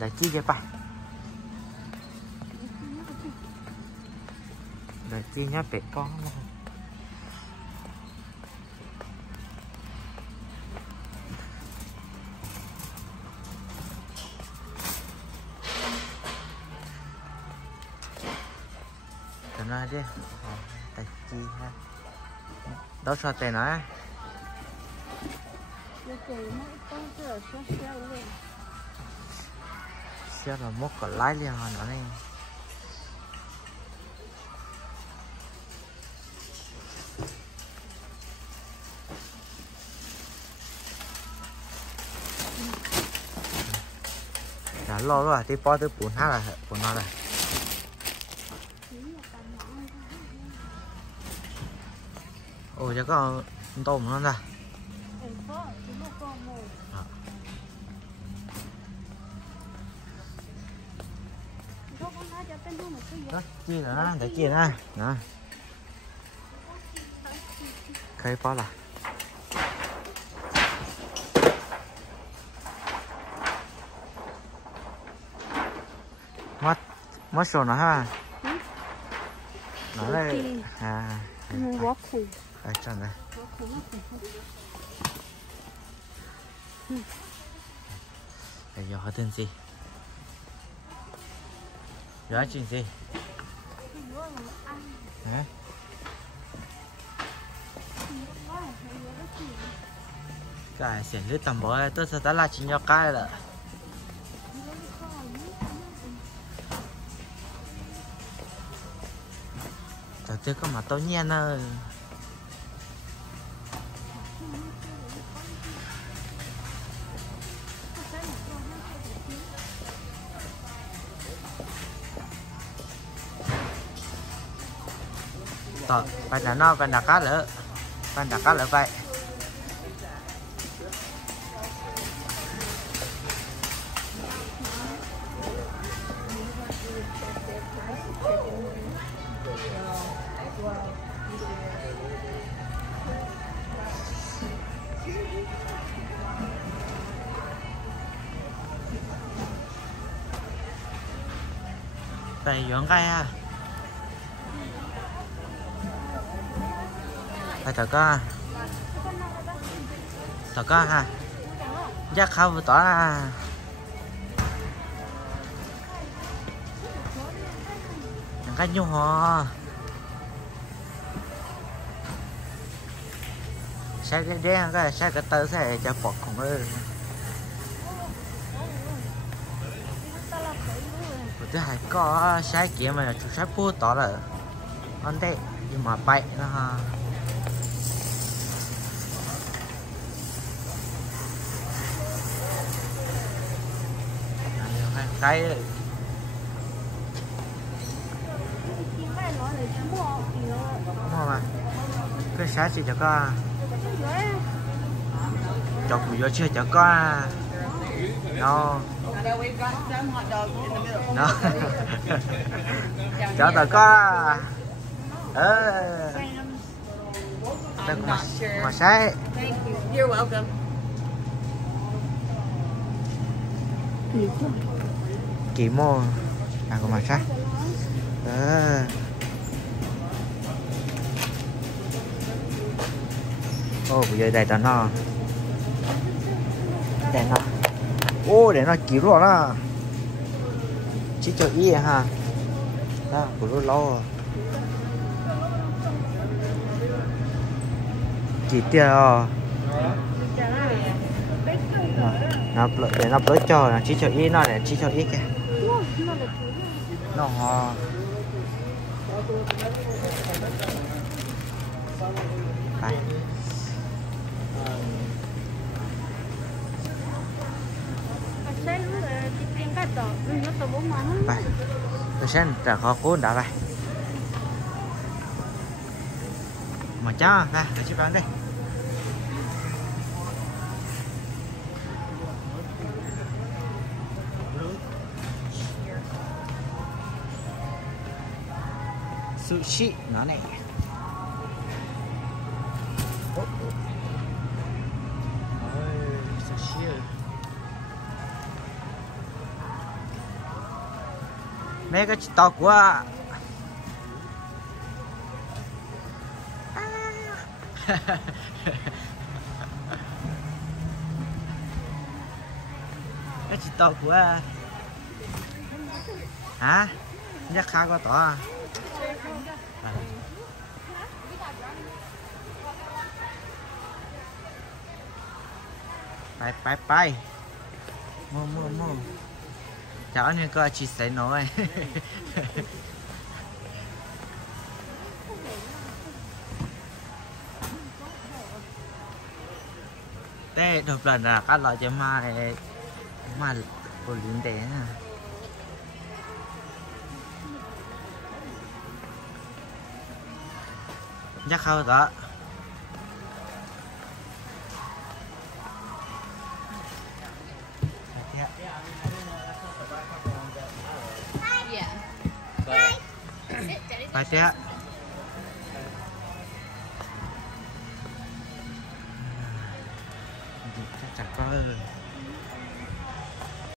Đã chi vậy ba? Đã chi nhá bé con mà. Cái này đi, đã chi ha. Đó sao tên nó? Sẽ là một cái lái liền nó này. Đã lo rồi, thì bỏ tới 4 là của nó rồi. Ồ, chắc có tôm nó ra. Đó, chia nữa, để chia nữa. Đó. Khơi phó là. Mất số nó ha. Nó đây. À. Ở trong đây. Để giờ họ tên gì? Giá chuyện gì? Hả? Cái sẽ lướt tầm bó tôi sẽ là chỉ nhau cái là đầu tiên có mà tôi nhiên ơi. Tờ, phải là nó phải đặt cá lỡ, phải đặt cá lỡ vậy. Phải dọn cái ha. Phải thật có ha. Chắc không tỏ là cái nhu họ sai cái đen cái sai cái tơ sẽ cho bọt cùng ơi. Thứ hai có sai kia mà chủ sai bố tỏ là anh đây nhưng mà bay nó ha. Cái mua mà cái sáng chỉ cho có cho cụ vô chưa cho có no no cho tao có tao mà sáng kỳ mô à có mà sát ô bây giờ đây là nó để nó ô để nó kỹ rồi đó chỉ cho ý ha đó của nó lâu chỉ tiêu nó để nó bớt cho nó chỉ cho ý nó để chỉ cho ý kìa nó đây đây tôi sẽ trả kho cuốn đã đây mà cho ha để chụp ảnh đi sushi nó này mấy cái to quá. Cái chị to quá hả? Chắc khá có to à? Bye mua cháu nên có chị sẽ nói. thế đột lần là các loại cho mà của lính tế nè chắc không đó. Phải thế. Chắc chắn có